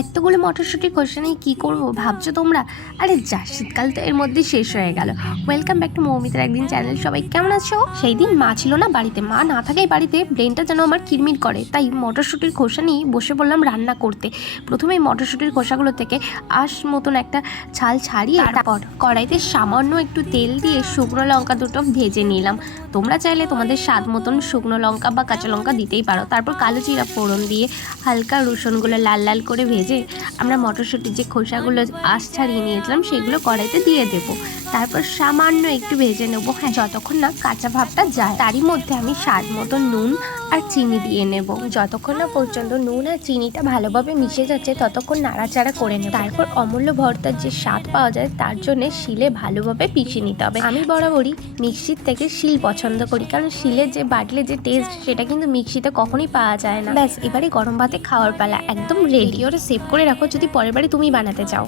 এতগুলো মটরশুঁটির খোসা নিয়ে কী করবো ভাবছো তোমরা? আরে যা, শীতকাল তো এর মধ্যেই শেষ হয়ে গেল। ওয়েলকাম ব্যাক টু মৌমিতার একদিন চ্যানেল। সবাই কেমন আছো? সেই দিন মা ছিল না বাড়িতে, মা না থাকাই বাড়িতে ব্রেনটা যেন আমার কিরমির করে, তাই মটরশুঁটির খোসা নিয়ে বসে পড়লাম রান্না করতে। প্রথমেই মটরশুঁটির খোসাগুলো থেকে আঁশ মতন একটা ছাল ছাড়িয়ে তারপর কড়াইতে সামান্য একটু তেল দিয়ে শুকনো লঙ্কা দুটো ভেজে নিলাম। তোমরা চাইলে তোমাদের স্বাদ মতন শুকনো লঙ্কা বা কাঁচা লঙ্কা দিতেই পারো। তারপর কালো জিরা ফোড়ন দিয়ে হালকা রসুনগুলো লাল লাল করে ভেজে আমরা মটরশুঁটির যে খোসাগুলো আঁশ ছাড়িয়ে নিয়েছিলাম সেগুলো কড়াইতে দিয়ে দেবো। তারপর সামান্য একটু ভেজে নেবো, হ্যাঁ, যতক্ষণ না কাঁচা ভাবটা যায়। তারই মধ্যে আমি স্বাদ মতো নুন আর চিনি দিয়ে নেব। যতক্ষণ না পর্যন্ত নুন আর চিনিটা ভালোভাবে মিশে যাচ্ছে ততক্ষণ নাড়াচাড়া করে নেব। তারপর অমূল্য ভর্তার যে স্বাদ পাওয়া যায় তার জন্য শিলে ভালোভাবে পিষে নিতে হবে। আমি বরাবরই মিক্সির থেকে শিল পছন্দ করি, কারণ শিলের যে বাটলে যে টেস্ট সেটা কিন্তু মিক্সিতে কখনোই পাওয়া যায় না। ব্যাস, এবারে গরম ভাতে খাওয়ার পালা একদম রেডি। ওটা সেভ করে রাখো যদি পরের বারে তুমি বানাতে চাও।